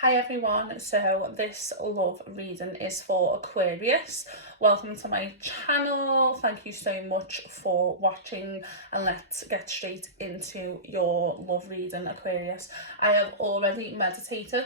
Hi everyone, so this love reading is for Aquarius. Welcome to my channel. Thank you so much for watching, and let's get straight into your love reading, Aquarius. I have already meditated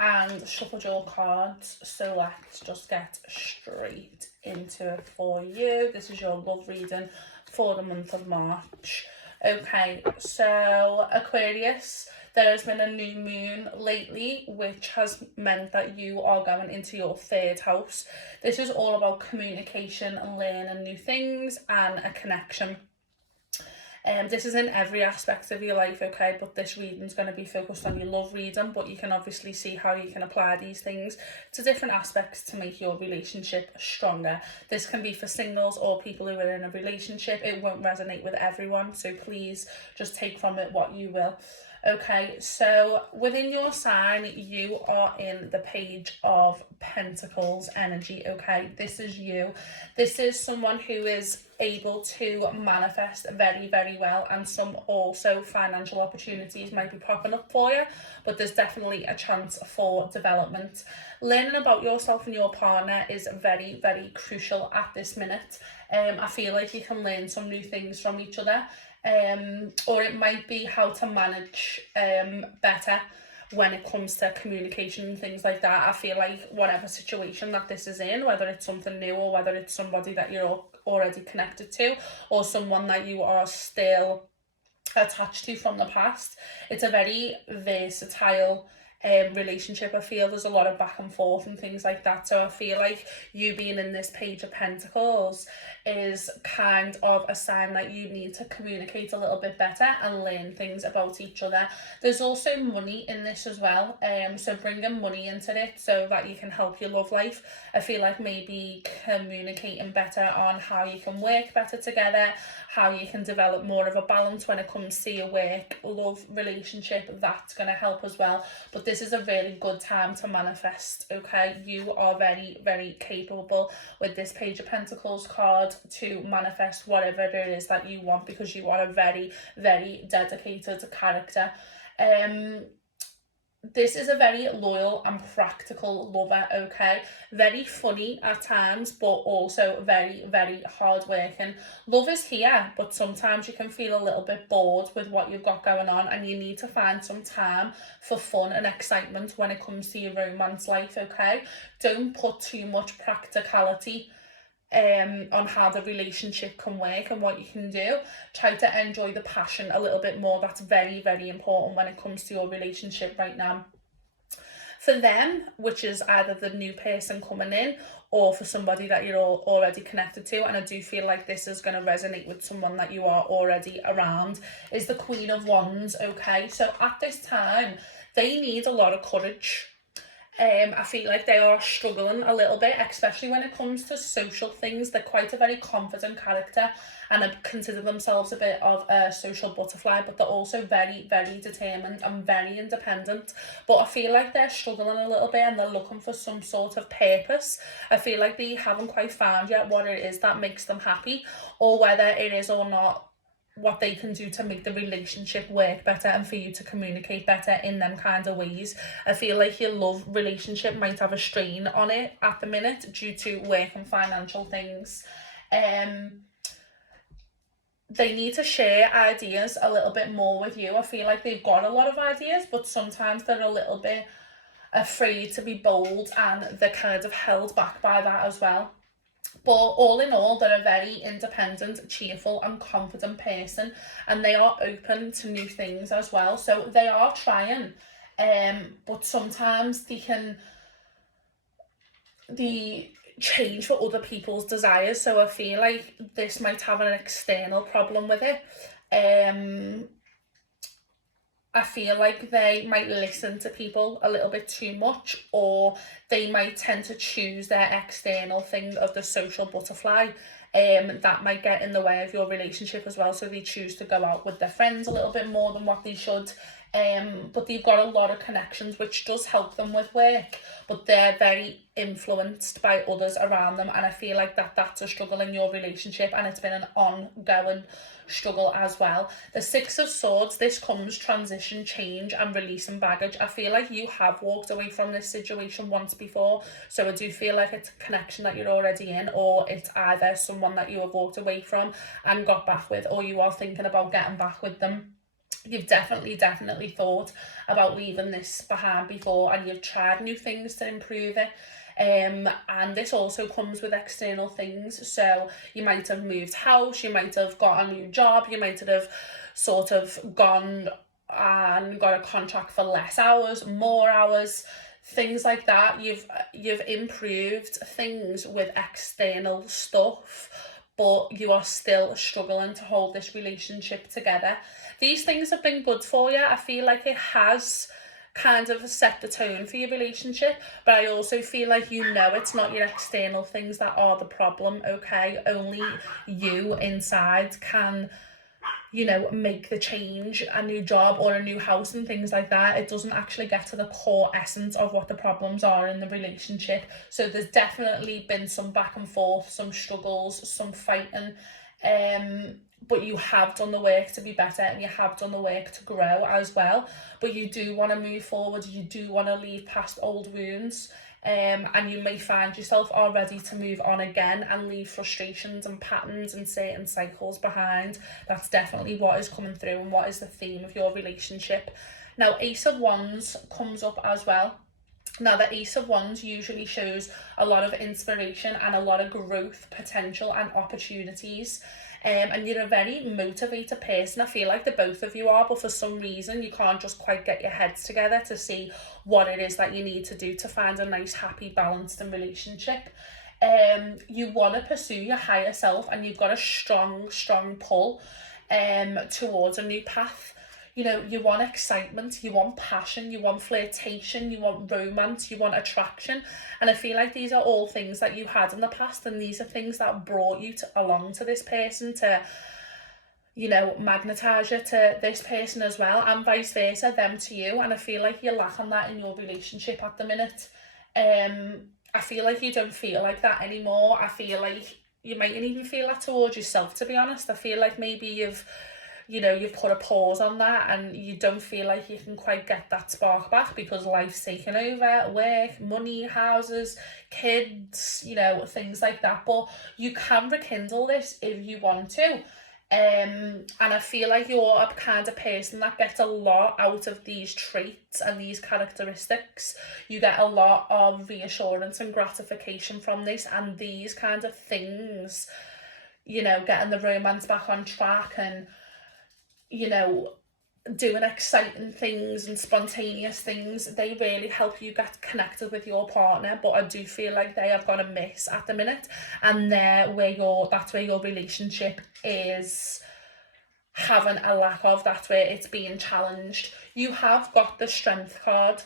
and shuffled your cards, so let's just get straight into it for you. This is your love reading for the month of March. Okay, so Aquarius, there has been a new moon lately, which has meant that you are going into your third house. This is all about communication and learning new things and a connection. This is in every aspect of your life, okay, but this reading's going to be focused on your love reading, but you can obviously see how you can apply these things to different aspects to make your relationship stronger. This can be for singles or people who are in a relationship. It won't resonate with everyone, so please just take from it what you will. Okay, so within your sign, you are in the Page of Pentacles energy, okay? This is you. This is someone who is able to manifest very, very well, and some also financial opportunities might be popping up for you, but there's definitely a chance for development. Learning about yourself and your partner is very, very crucial at this minute. I feel like you can learn some new things from each other. Or it might be how to manage better when it comes to communication and things like that. I feel like whatever situation that this is in, whether it's something new or whether it's somebody that you're already connected to or someone that you are still attached to from the past, it's a very versatile relationship. I feel there's a lot of back and forth and things like that, so I feel like you being in this Page of Pentacles is kind of a sign that you need to communicate a little bit better and learn things about each other. There's also money in this as well, so bringing money into it so that you can help your love life. I feel like maybe communicating better on how you can work better together, how you can develop more of a balance when it comes to your work love relationship. That's going to help as well, but this is a really good time to manifest, okay? You are very, very capable with this Page of Pentacles card to manifest whatever it is that you want, because you are a very, very dedicated character. This is a very loyal and practical lover, okay? Very funny at times, but also very, very hardworking. Love is here, but sometimes you can feel a little bit bored with what you've got going on, and you need to find some time for fun and excitement when it comes to your romance life, okay? Don't put too much practicality on how the relationship can work and what you can do. Try to enjoy the passion a little bit more. That's very, very important when it comes to your relationship right now. For them, which is either the new person coming in or for somebody that you're already connected to, and I do feel like this is going to resonate with someone that you are already around, is the Queen of Wands, okay? So at this time, they need a lot of courage. I feel like they are struggling a little bit, especially when it comes to social things. They're quite a very confident character and consider themselves a bit of a social butterfly, but they're also very, very determined and very independent. But I feel like they're struggling a little bit and they're looking for some sort of purpose. I feel like they haven't quite found yet what it is that makes them happy, or whether it is or not what they can do to make the relationship work better and for you to communicate better in them kind of ways. I feel like your love relationship might have a strain on it at the minute due to work and financial things. They need to share ideas a little bit more with you. I feel like they've got a lot of ideas, but sometimes they're a little bit afraid to be bold, and they're kind of held back by that as well. But all in all, they're a very independent, cheerful and confident person, and they are open to new things as well. So they are trying, but sometimes they change for other people's desires. So I feel like this might have an external problem with it. I feel like they might listen to people a little bit too much, or they might tend to choose their external thing of the social butterfly. That might get in the way of your relationship as well. So they choose to go out with their friends a little bit more than what they should. but they've got a lot of connections which does help them with work, but they're very influenced by others around them, and I feel like that's a struggle in your relationship, and it's been an ongoing struggle as well. The Six of Swords, this comes transition, change and releasing baggage. I feel like you have walked away from this situation once before, so I do feel like it's a connection that you're already in, or it's either someone that you have walked away from and got back with, or you are thinking about getting back with them. You've definitely thought about leaving this behind before, and you've tried new things to improve it. And this also comes with external things. So you might have moved house, you might have got a new job, you might have sort of gone and got a contract for less hours, more hours, things like that. You've improved things with external stuff, but you are still struggling to hold this relationship together. These things have been good for you. I feel like it has kind of set the tone for your relationship, but I also feel like it's not your external things that are the problem, okay? Only you inside can make the change, a new job or a new house and things like that. It doesn't actually get to the core essence of what the problems are in the relationship. So there's definitely been some back and forth, some struggles, some fighting, but you have done the work to be better, and you have done the work to grow as well. But you do want to move forward, you do want to leave past old wounds. And you may find yourself are ready to move on again and leave frustrations and patterns and certain cycles behind. That's definitely what is coming through and what is the theme of your relationship. Now, Ace of Wands comes up as well. Now, the Ace of Wands usually shows a lot of inspiration and a lot of growth potential and opportunities. And you're a very motivated person. I feel like the both of you are, but for some reason you can't just quite get your heads together to see what it is that you need to do to find a nice, happy, balanced relationship. You want to pursue your higher self, and you've got a strong pull towards a new path. You want excitement, you want passion, you want flirtation, you want romance, you want attraction. And I feel like these are all things that you had in the past, and these are things that brought you along to this person, to, magnetize you to this person as well, and vice versa, them to you. And I feel like you're lacking that in your relationship at the minute. I feel like you don't feel like that anymore. I feel like you might even feel that towards yourself, to be honest. I feel like maybe you've put a pause on that, and you don't feel like you can quite get that spark back because life's taken over, work, money, houses, kids, things like that. But you can rekindle this if you want to. And I feel like you're a kind of person that gets a lot out of these traits and these characteristics. You get a lot of reassurance and gratification from this, and these kind of things, getting the romance back on track, and doing exciting things and spontaneous things, they really help you get connected with your partner. But I do feel like they have got a miss at the minute, and that's where your relationship is having a lack of, that's where it's being challenged. You have got the Strength card.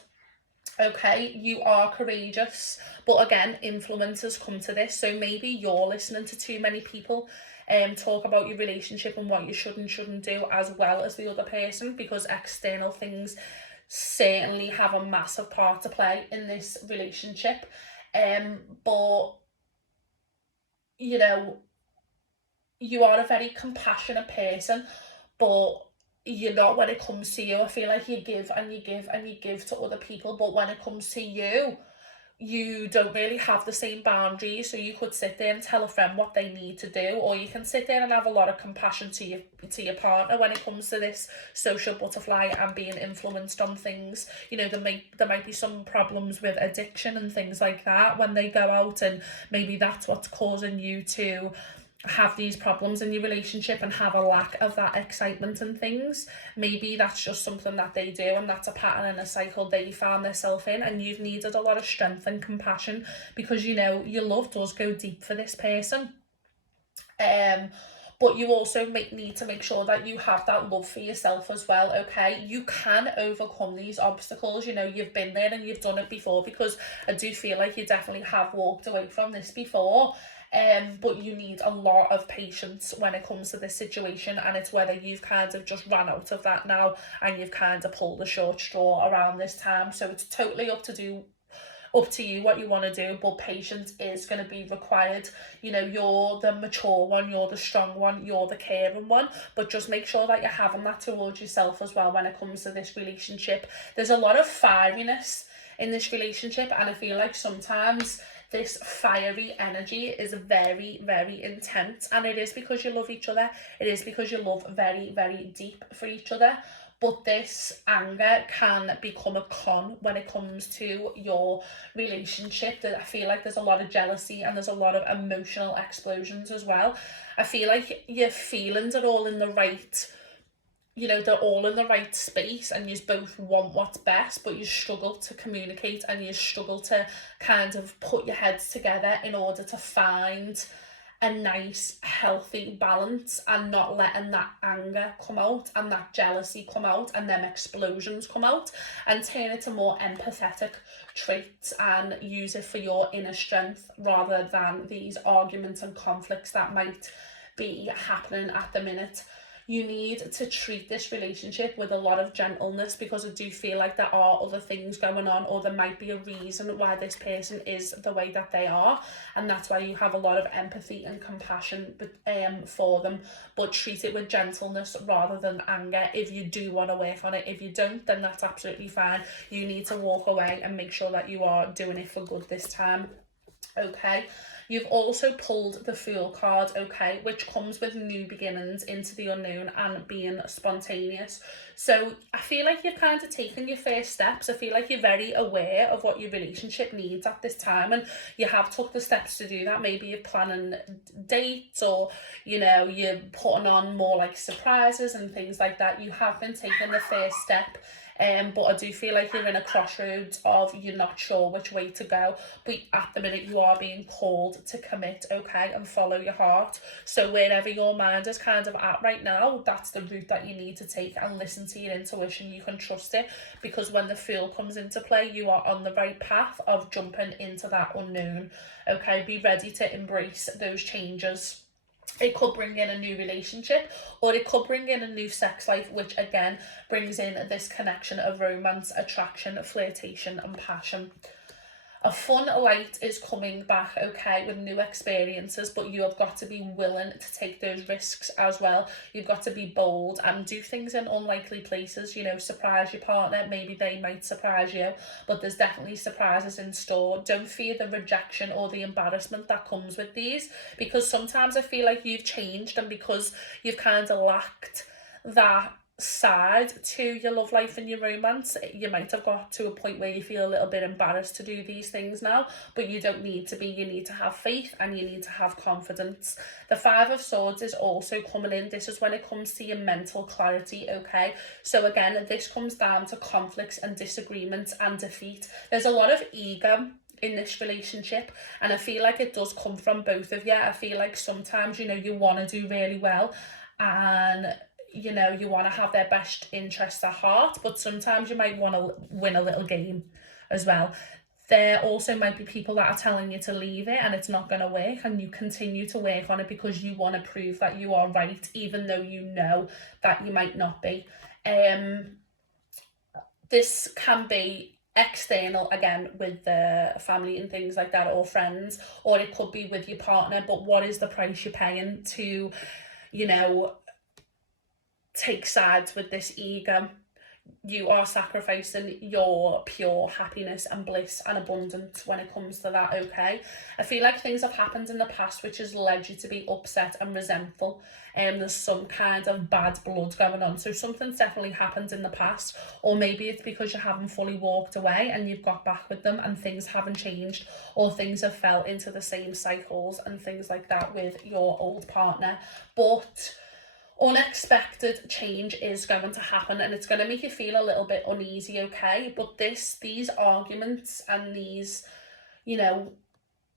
Okay, you are courageous, but again, influences come to this. So maybe you're listening to too many people talk about your relationship and what you should and shouldn't do, as well as the other person, because external things certainly have a massive part to play in this relationship. But you are a very compassionate person, but you're not when it comes to you. I feel like you give and you give and you give to other people, but when it comes to you don't really have the same boundaries. So you could sit there and tell a friend what they need to do, or you can sit there and have a lot of compassion to your partner when it comes to this social butterfly and being influenced on things. There might be some problems with addiction and things like that when they go out, and maybe that's what's causing you to have these problems in your relationship and have a lack of that excitement and things. Maybe that's just something that they do, and that's a pattern and a cycle they found themselves in, and you've needed a lot of strength and compassion because your love does go deep for this person. But you also need to make sure that you have that love for yourself as well, okay? You can overcome these obstacles. You've been there and you've done it before, because I do feel like you definitely have walked away from this before. but you need a lot of patience when it comes to this situation, and it's whether you've kind of just ran out of that now and you've kind of pulled the short straw around this time. So it's totally up to you what you want to do, but patience is going to be required. You know, you're the mature one, you're the strong one, you're the caring one, but just make sure that you're having that towards yourself as well when it comes to this relationship. There's a lot of fieriness in this relationship, and I feel like sometimes this fiery energy is very, very intense, and it is because you love each other. It is because you love very, very deep for each other. But this anger can become a con when it comes to your relationship. That I feel like there's a lot of jealousy and there's a lot of emotional explosions as well. I feel like your feelings are all in the right, you know, they're all in the right space, and you both want what's best, but you struggle to communicate and you struggle to kind of put your heads together in order to find a nice healthy balance, and not letting that anger come out and that jealousy come out and them explosions come out, and turn it to more empathetic traits and use it for your inner strength rather than these arguments and conflicts that might be happening at the minute. You need to treat this relationship with a lot of gentleness, because I do feel like there are other things going on, or there might be a reason why this person is the way that they are, and that's why you have a lot of empathy and compassion for them, but treat it with gentleness rather than anger if you do want to work on it. If you don't, then that's absolutely fine. You need to walk away and make sure that you are doing it for good this time. Okay, you've also pulled the Fool card, okay, which comes with new beginnings into the unknown and being spontaneous. So I feel like you've kind of taken your first steps. I feel like you're very aware of what your relationship needs at this time, and you have took the steps to do that. Maybe you're planning dates, or, you know, you're putting on more like surprises and things like that. You have been taking the first step. But I do feel like you're in a crossroads of you're not sure which way to go, but at the minute you are being called to commit, okay, and follow your heart. So wherever your mind is kind of at right now, that's the route that you need to take, and listen to your intuition. You can trust it, because when the Fool comes into play, you are on the right path of jumping into that unknown. Okay, be ready to embrace those changes. It could bring in a new relationship, or it could bring in a new sex life, which again brings in this connection of romance, attraction, flirtation and passion. A fun light is coming back, okay, with new experiences, but you have got to be willing to take those risks as well. You've got to be bold and do things in unlikely places, you know, surprise your partner. Maybe they might surprise you, but there's definitely surprises in store. Don't fear the rejection or the embarrassment that comes with these, because sometimes I feel like you've changed, and because you've kind of lacked that side to your love life and your romance, you might have got to a point where you feel a little bit embarrassed to do these things now, but you don't need to be. You need to have faith and you need to have confidence. The Five of Swords is also coming in. This is when it comes to your mental clarity, okay? So again, this comes down to conflicts and disagreements and defeat. There's a lot of ego in this relationship, and I feel like it does come from both of you. I feel like sometimes, you know, you want to do really well, and you know, you want to have their best interest at heart, but sometimes you might want to win a little game as well. There also might be people that are telling you to leave it and it's not going to work, and you continue to work on it because you want to prove that you are right, even though you know that you might not be. This can be external, again, with the family and things like that, or friends, or it could be with your partner. But what is the price you're paying to, you know, take sides with this ego? You are sacrificing your pure happiness and bliss and abundance when it comes to that, okay? I feel like things have happened in the past which has led you to be upset and resentful, and there's some kind of bad blood going on. So something's definitely happened in the past, or maybe it's because you haven't fully walked away and you've got back with them and things haven't changed, or things have fell into the same cycles and things like that with your old partner. But unexpected change is going to happen, and it's going to make you feel a little bit uneasy, okay? But these arguments and these, you know,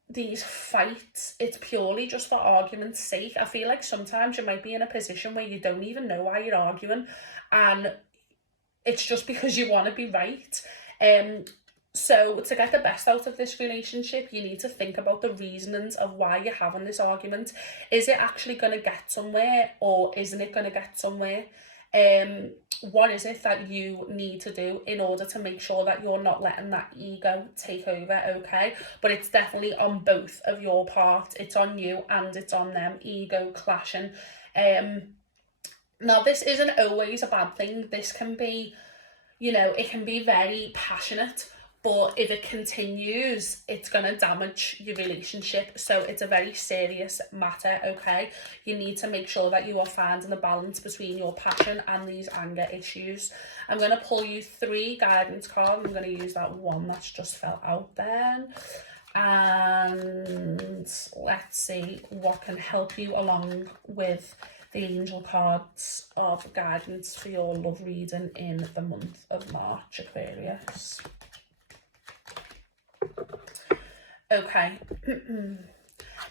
these fights, it's purely just for argument's sake. I feel like sometimes you might be in a position where you don't even know why you're arguing, and it's just because you want to be right. So to get the best out of this relationship, you need to think about the reasonings of why you're having this argument. Is it actually going to get somewhere, or isn't it going to get somewhere? What is it that you need to do in order to make sure that you're not letting that ego take over, okay? But it's definitely on both of your part. It's on you and it's on them, ego clashing. Now, this isn't always a bad thing. This can be, it can be very passionate, but if it continues, it's going to damage your relationship. So it's a very serious matter, okay? You need to make sure that you are finding a balance between your passion and these anger issues. I'm going to pull you 3 guidance cards. I'm going to use that one that's just fell out then. And let's see what can help you along with the angel cards of guidance for your love reading in the month of March, Aquarius. Okay.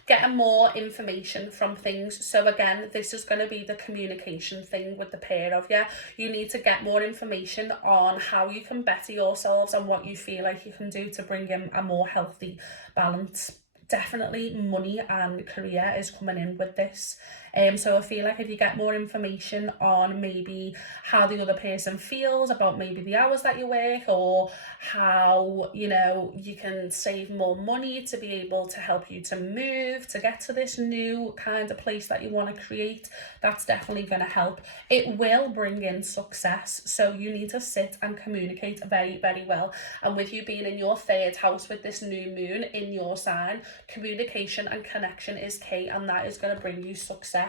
Getting more information from things. So again, this is going to be the communication thing with the pair of you. You need to get more information on how you can better yourselves and what you feel like you can do to bring in a more healthy balance. Definitely money and career is coming in with this. So I feel like if you get more information on maybe how the other person feels about maybe the hours that you work, or how, you can save more money to be able to help you to move, to get to this new kind of place that you want to create, that's definitely going to help. It will bring in success. So you need to sit and communicate very, very well. And with you being in your 3rd house with this new moon in your sign, communication and connection is key, and that is going to bring you success.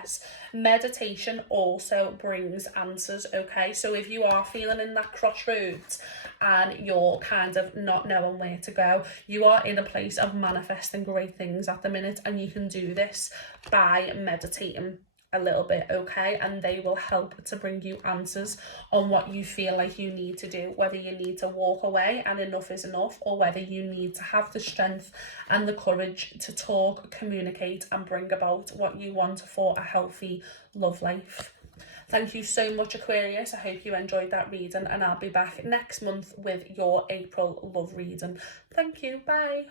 Meditation also brings answers, okay? So if you are feeling in that crossroads and you're kind of not knowing where to go, you are in a place of manifesting great things at the minute, and you can do this by meditating a little bit, okay? And they will help to bring you answers on what you feel like you need to do, whether you need to walk away and enough is enough, or whether you need to have the strength and the courage to talk, communicate, and bring about what you want for a healthy love life. Thank you so much, Aquarius. I hope you enjoyed that reading, and I'll be back next month with your April love reading. Thank you. Bye.